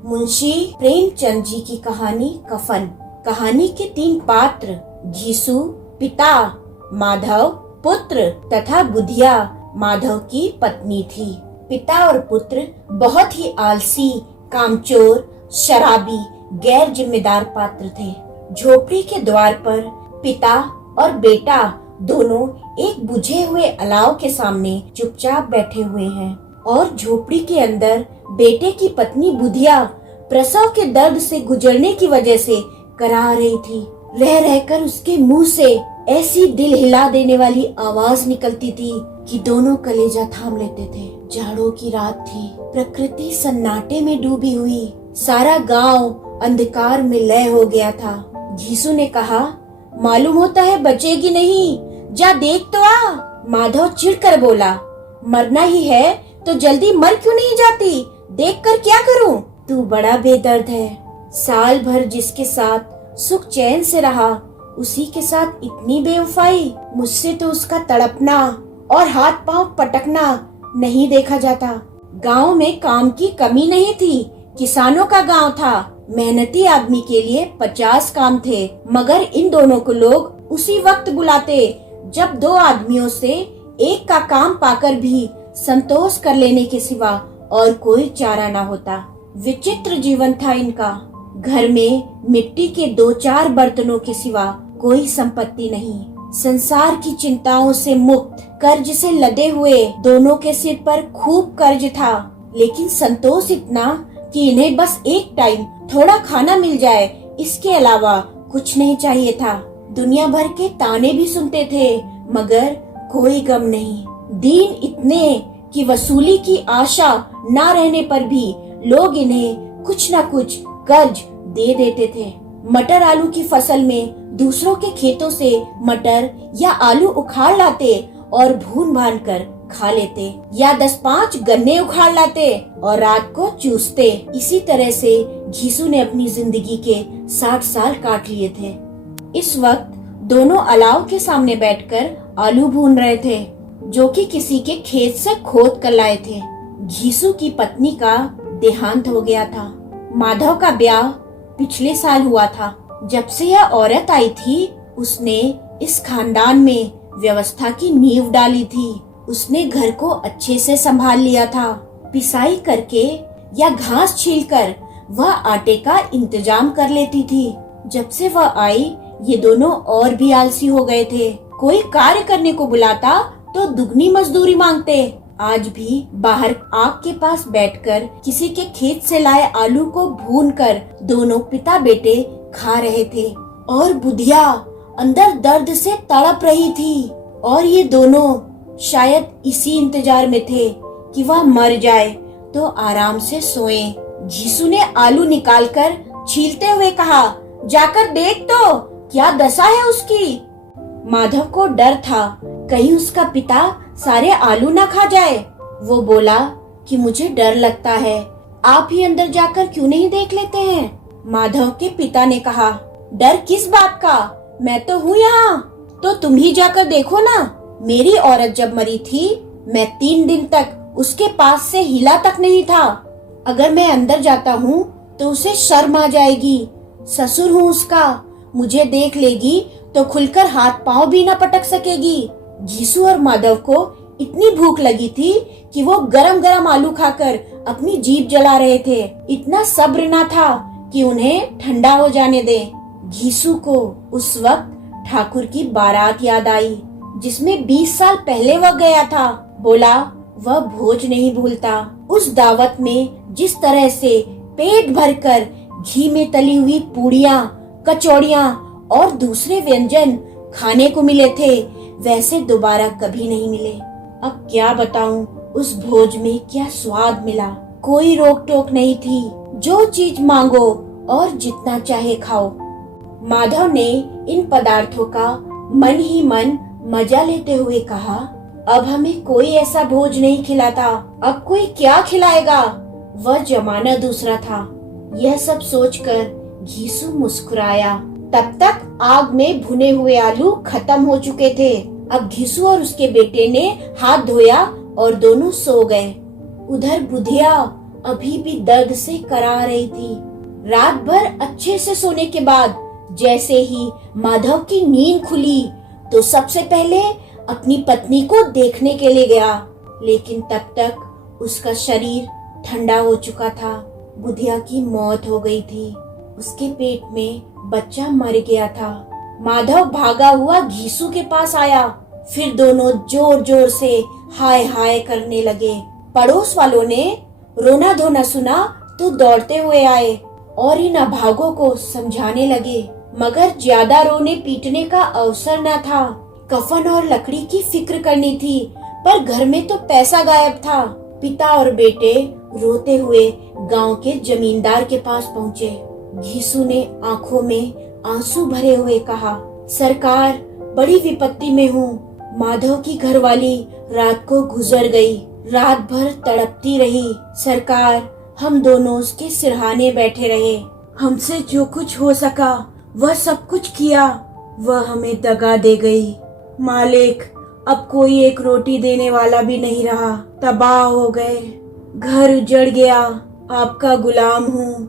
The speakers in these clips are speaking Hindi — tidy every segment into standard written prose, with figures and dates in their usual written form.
मुंशी प्रेमचंद जी की कहानी कफन। कहानी के 3 पात्र घीसू पिता, माधव पुत्र तथा बुधिया माधव की पत्नी थी। पिता और पुत्र बहुत ही आलसी, कामचोर, शराबी, गैर जिम्मेदार पात्र थे। झोपड़ी के द्वार पर पिता और बेटा दोनों एक बुझे हुए अलाव के सामने चुपचाप बैठे हुए हैं और झोपड़ी के अंदर बेटे की पत्नी बुधिया प्रसव के दर्द से गुजरने की वजह से करा रही थी। रह रहकर उसके मुंह से ऐसी दिल हिला देने वाली आवाज निकलती थी कि दोनों कलेजा थाम लेते थे। जाड़ों की रात थी, प्रकृति सन्नाटे में डूबी हुई, सारा गांव अंधकार में लय हो गया था। घीसू ने कहा, मालूम होता है बचेगी नहीं, जा देख तो आ। माधव चिढ़कर बोला, मरना ही है तो जल्दी मर क्यों नहीं जाती, देख कर क्या करूं? तू बड़ा बेदर्द है, साल भर जिसके साथ सुख चैन से रहा उसी के साथ इतनी बेवफाई। मुझसे तो उसका तड़पना और हाथ पांव पटकना नहीं देखा जाता। गांव में काम की कमी नहीं थी, किसानों का गांव था, मेहनती आदमी के लिए 50 काम थे, मगर इन दोनों को लोग उसी वक्त बुलाते जब 2 आदमियों से एक का काम पाकर भी संतोष कर लेने के सिवा और कोई चारा ना होता। विचित्र जीवन था इनका। घर में मिट्टी के 2-4 बर्तनों के सिवा कोई संपत्ति नहीं। संसार की चिंताओं से मुक्त, कर्ज से लदे हुए दोनों के सिर पर खूब कर्ज था, लेकिन संतोष इतना कि इन्हें बस एक टाइम थोड़ा खाना मिल जाए, इसके अलावा कुछ नहीं चाहिए था। दुनिया भर के ताने भी सुनते थे, मगर कोई गम नहीं। दीन इतने कि वसूली की आशा न रहने पर भी लोग इन्हें कुछ न कुछ कर्ज दे देते थे। मटर आलू की फसल में दूसरों के खेतों से मटर या आलू उखाड़ लाते और भून भान कर खा लेते, या 10-5 गन्ने उखाड़ लाते और रात को चूसते। इसी तरह से घीसू ने अपनी जिंदगी के 60 साल काट लिए थे। इस वक्त दोनों अलाव के सामने बैठकर आलू भून रहे थे, जो कि किसी के खेत से खोद कर लाए थे। घीसू की पत्नी का देहांत हो गया था। माधव का ब्याह पिछले साल हुआ था। जब से यह औरत आई थी, उसने इस खानदान में व्यवस्था की नींव डाली थी। उसने घर को अच्छे से संभाल लिया था। पिसाई करके या घास छीलकर वह आटे का इंतजाम कर लेती थी। जब से वह आई, ये दोनों और भी आलसी हो गए थे। कोई कार्य करने को बुलाता तो दुगनी मजदूरी मांगते। आज भी बाहर आग के पास बैठकर किसी के खेत से लाए आलू को भूनकर दोनों पिता बेटे खा रहे थे, और बुधिया अंदर दर्द से तड़प रही थी। और ये दोनों शायद इसी इंतजार में थे कि वह मर जाए तो आराम से सोएं। घीसू ने आलू निकालकर छीलते हुए कहा, जाकर देख तो क्या दशा है उसकी। माधव को डर था कहीं उसका पिता सारे आलू ना खा जाए। वो बोला कि मुझे डर लगता है, आप ही अंदर जाकर क्यों नहीं देख लेते हैं। माधव के पिता ने कहा, डर किस बात का, मैं तो हूँ यहाँ, तो तुम ही जाकर देखो ना। मेरी औरत जब मरी थी, मैं 3 दिन तक उसके पास से हिला तक नहीं था। अगर मैं अंदर जाता हूँ तो उसे शर्म आ जाएगी। ससुर हूँ उसका, मुझे देख लेगी तो खुलकर हाथ पांव भी न पटक सकेगी। घीसू और माधव को इतनी भूख लगी थी कि वो गरम गरम आलू खाकर अपनी जीभ जला रहे थे। इतना सब्र न था कि उन्हें ठंडा हो जाने दें। घीसू को उस वक्त ठाकुर की बारात याद आई, जिसमें 20 साल पहले वह गया था। बोला वह भोज नहीं भूलता। उस दावत में जिस तरह से पेट भरकर घी में तली हुई पूड़ियाँ, कचौड़ियाँ और दूसरे व्यंजन खाने को मिले थे, वैसे दोबारा कभी नहीं मिले। अब क्या बताऊं, उस भोज में क्या स्वाद मिला। कोई रोक टोक नहीं थी, जो चीज मांगो और जितना चाहे खाओ। माधव ने इन पदार्थों का मन ही मन मजा लेते हुए कहा, अब हमें कोई ऐसा भोज नहीं खिलाता, अब कोई क्या खिलाएगा। वह जमाना दूसरा था। यह सब सोचकर घीसू मुस्कुराया। तब तक आग में भुने हुए आलू खत्म हो चुके थे। अब घीसू और उसके बेटे ने हाथ धोया और दोनों सो गए। उधर बुधिया अभी भी दर्द से करा रही थी। रात भर अच्छे से सोने के बाद जैसे ही माधव की नींद खुली तो सबसे पहले अपनी पत्नी को देखने के लिए गया, लेकिन तब तक उसका शरीर ठंडा हो चुका था। बुधिया की मौत हो गई थी, उसके पेट में बच्चा मर गया था। माधव भागा हुआ घीसू के पास आया, फिर दोनों जोर जोर से हाय हाय करने लगे। पड़ोस वालों ने रोना धोना सुना तो दौड़ते हुए आए और इन अभागों को समझाने लगे, मगर ज्यादा रोने पीटने का अवसर न था। कफन और लकड़ी की फिक्र करनी थी, पर घर में तो पैसा गायब था। पिता और बेटे रोते हुए गांव के जमींदार के पास पहुँचे। घीसू ने आंखों में आंसू भरे हुए कहा, सरकार, बड़ी विपत्ति में हूँ। माधव की घरवाली रात को गुजर गई, रात भर तड़पती रही। सरकार, हम दोनों उसके सिरहाने बैठे रहे, हमसे जो कुछ हो सका वह सब कुछ किया, वह हमें दगा दे गई। मालिक, अब कोई एक रोटी देने वाला भी नहीं रहा, तबाह हो गए, घर उजड़ गया। आपका गुलाम हूँ,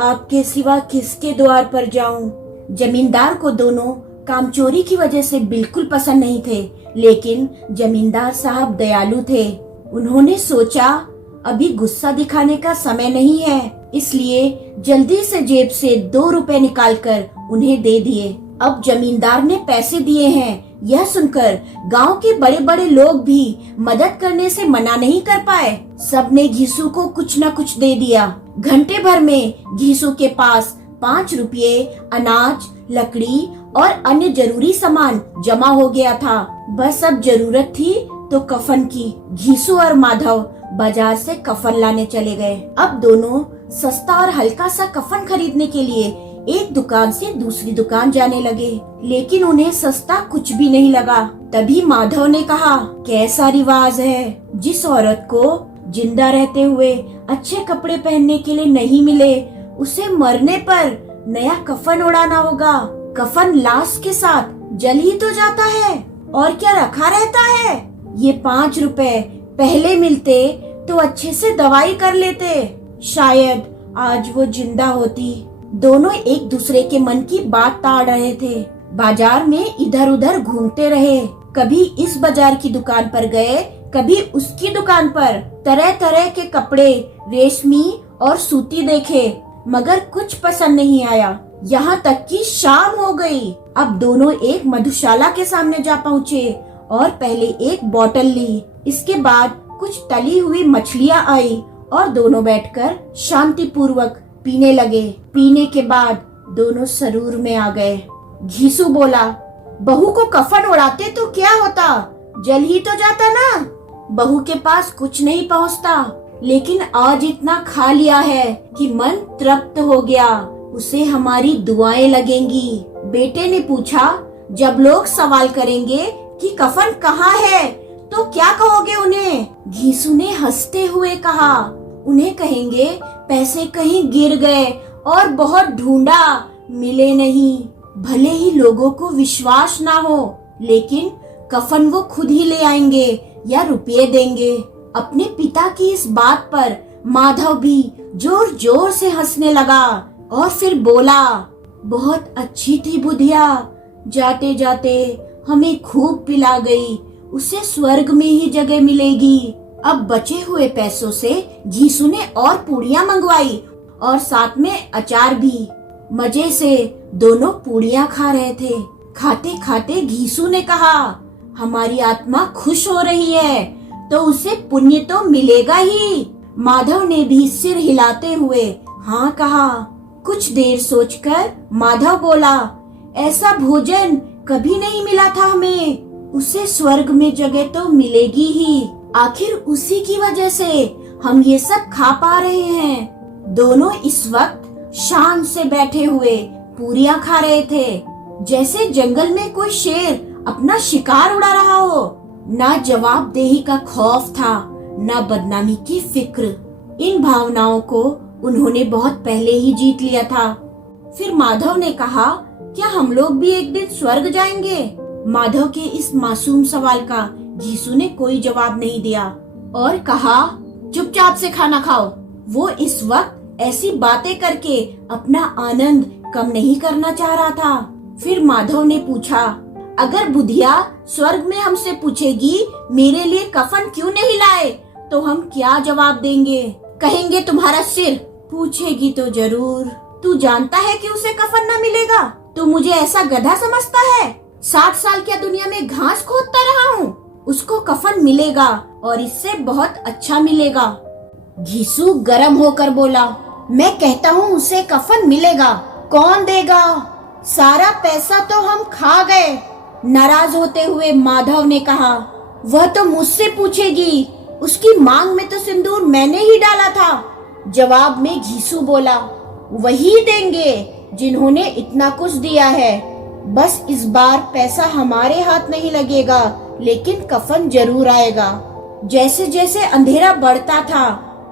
आपके सिवा किसके द्वार पर जाऊं? जमींदार को दोनों कामचोरी की वजह से बिल्कुल पसंद नहीं थे, लेकिन जमींदार साहब दयालु थे। उन्होंने सोचा अभी गुस्सा दिखाने का समय नहीं है, इसलिए जल्दी से जेब से 2 रुपए निकालकर उन्हें दे दिए। अब जमींदार ने पैसे दिए हैं, यह सुनकर गांव के बड़े बड़े लोग भी मदद करने से मना नहीं कर पाए। सबने घीसू को कुछ न कुछ दे दिया। घंटे भर में घीसू के पास 5 रुपये, अनाज, लकड़ी और अन्य जरूरी सामान जमा हो गया था। बस अब जरूरत थी तो कफन की। घीसू और माधव बाजार से कफन लाने चले गए। अब दोनों सस्ता और हल्का सा कफन खरीदने के लिए एक दुकान से दूसरी दुकान जाने लगे, लेकिन उन्हें सस्ता कुछ भी नहीं लगा। तभी माधव ने कहा, कैसा रिवाज है, जिस औरत को जिंदा रहते हुए अच्छे कपड़े पहनने के लिए नहीं मिले, उसे मरने पर नया कफन उड़ाना होगा। कफन लाश के साथ जल ही तो जाता है और क्या रखा रहता है। ये 5 रुपए पहले मिलते तो अच्छे से दवाई कर लेते, शायद आज वो जिंदा होती। दोनों एक दूसरे के मन की बात ताड़ रहे थे। बाजार में इधर उधर घूमते रहे, कभी इस बाजार की दुकान पर गए, कभी उसकी दुकान पर। तरह तरह के कपड़े, रेशमी और सूती देखे, मगर कुछ पसंद नहीं आया। यहाँ तक कि शाम हो गई। अब दोनों एक मधुशाला के सामने जा पहुँचे और पहले एक बोतल ली। इसके बाद कुछ तली हुई मछलियाँ आई और दोनों बैठकर शांति पूर्वक पीने लगे। पीने के बाद दोनों सरूर में आ गए। घीसू बोला, बहू को कफन उड़ाते तो क्या होता, जल ही तो जाता ना। बहू के पास कुछ नहीं पहुँचता, लेकिन आज इतना खा लिया है कि मन तृप्त हो गया, उसे हमारी दुआएं लगेंगी। बेटे ने पूछा, जब लोग सवाल करेंगे कि कफन कहाँ है तो क्या कहोगे उन्हें? घीसू ने हंसते हुए कहा, उन्हें कहेंगे पैसे कहीं गिर गए और बहुत ढूंढा, मिले नहीं। भले ही लोगों को विश्वास ना हो, लेकिन कफन वो खुद ही ले आएंगे या रुपये देंगे। अपने पिता की इस बात पर माधव भी जोर जोर से हंसने लगा और फिर बोला, बहुत अच्छी थी बुधिया, जाते जाते हमें खूब पिला गई, उसे स्वर्ग में ही जगह मिलेगी। अब बचे हुए पैसों से घीसू ने और पूड़ियाँ मंगवाई और साथ में अचार भी। मजे से दोनों पूड़ियाँ खा रहे थे। खाते खाते घीसू ने कहा, हमारी आत्मा खुश हो रही है तो उसे पुण्य तो मिलेगा ही। माधव ने भी सिर हिलाते हुए हाँ कहा। कुछ देर सोचकर माधव बोला, ऐसा भोजन कभी नहीं मिला था हमें, उसे स्वर्ग में जगह तो मिलेगी ही। आखिर उसी की वजह से हम ये सब खा पा रहे हैं। दोनों इस वक्त शान से बैठे हुए पूरियां खा रहे थे, जैसे जंगल में कोई शेर अपना शिकार उड़ा रहा हो। ना जवाबदेही का खौफ था, ना बदनामी की फिक्र। इन भावनाओं को उन्होंने बहुत पहले ही जीत लिया था। फिर माधव ने कहा, क्या हम लोग भी एक दिन स्वर्ग जाएंगे? माधव के इस मासूम सवाल का घीसू ने कोई जवाब नहीं दिया और कहा, चुपचाप से खाना खाओ, वो इस वक्त ऐसी बातें करके अपना आनंद कम नहीं करना चाह रहा था। फिर माधव ने पूछा, अगर बुधिया स्वर्ग में हमसे पूछेगी मेरे लिए कफन क्यों नहीं लाए, तो हम क्या जवाब देंगे? कहेंगे तुम्हारा सिर। पूछेगी तो जरूर। तू जानता है कि उसे कफन न मिलेगा? तू मुझे ऐसा गधा समझता है? 60 साल क्या दुनिया में घास खोदता रहा हूँ? उसको कफन मिलेगा और इससे बहुत अच्छा मिलेगा। घीसू गरम होकर बोला, मैं कहता हूँ उसे कफन मिलेगा। कौन देगा? सारा पैसा तो हम खा गए। नाराज होते हुए माधव ने कहा, वह तो मुझसे पूछेगी, उसकी मांग में तो सिंदूर मैंने ही डाला था। जवाब में घीसू बोला, वही देंगे जिन्होंने इतना कुछ दिया है। बस इस बार पैसा हमारे हाथ नहीं लगेगा, लेकिन कफन जरूर आएगा। जैसे जैसे अंधेरा बढ़ता था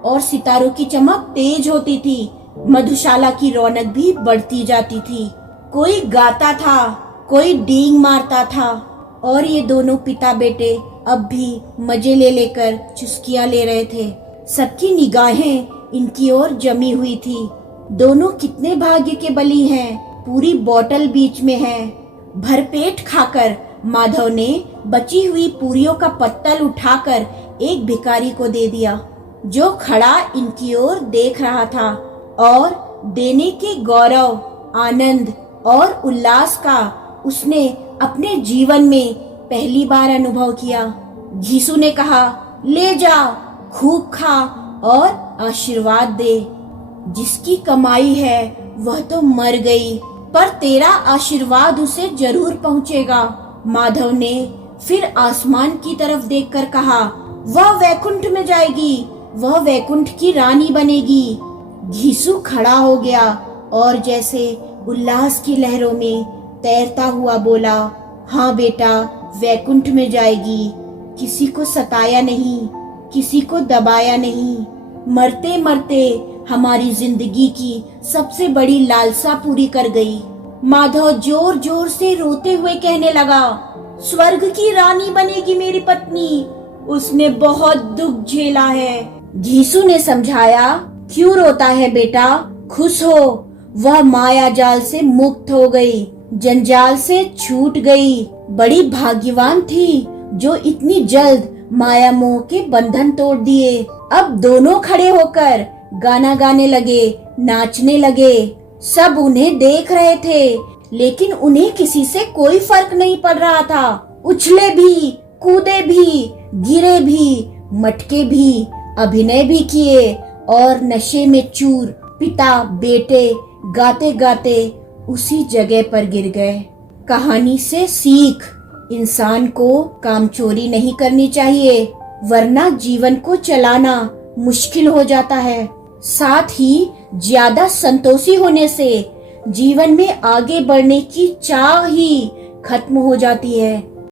और सितारों की चमक तेज होती थी, मधुशाला की रौनक भी बढ़ती जाती थी। कोई गाता था, कोई डींग मारता था और ये दोनों पिता बेटे अब भी मजे ले लेकर चुस्कियां ले रहे थे। सबकी निगाहें इनकी ओर जमी हुई थी। दोनों कितने भाग्य के बली हैं। पूरी बोतल बीच में है। भरपेट खाकर माधव ने बची हुई पूरियों का पत्तल उठाकर एक भिखारी को दे दिया, जो खड़ा इनकी ओर देख रहा था और देने के गौरव, आनंद और उल्लास का उसने अपने जीवन में पहली बार अनुभव किया। घीसू ने कहा, ले जा, खूब खा और आशीर्वाद दे। जिसकी कमाई है वह तो मर गई, पर तेरा आशीर्वाद उसे जरूर पहुंचेगा। माधव ने फिर आसमान की तरफ देखकर कहा, वह वैकुंठ में जाएगी, वह वैकुंठ की रानी बनेगी। घीसू खड़ा हो गया और जैसे उल्लास की लहरों में तैरता हुआ बोला, हाँ बेटा, वैकुंठ में जाएगी। किसी को सताया नहीं, किसी को दबाया नहीं। मरते मरते हमारी जिंदगी की सबसे बड़ी लालसा पूरी कर गई। माधव जोर जोर से रोते हुए कहने लगा, स्वर्ग की रानी बनेगी मेरी पत्नी। उसने बहुत दुख झेला है। घीसू ने समझाया, क्यों रोता है बेटा, खुश हो। वह माया जाल से मुक्त हो गई, जंजाल से छूट गई। बड़ी भाग्यवान थी जो इतनी जल्द माया मोह के बंधन तोड़ दिए। अब दोनों खड़े होकर गाना गाने लगे, नाचने लगे। सब उन्हें देख रहे थे, लेकिन उन्हें किसी से कोई फर्क नहीं पड़ रहा था। उछले भी, कूदे भी, गिरे भी, मटके भी, अभिनय भी किए और नशे में चूर पिता बेटे गाते गाते उसी जगह पर गिर गए। कहानी से सीख, इंसान को कामचोरी नहीं करनी चाहिए, वरना जीवन को चलाना मुश्किल हो जाता है। साथ ही ज्यादा संतोषी होने से जीवन में आगे बढ़ने की चाह ही खत्म हो जाती है।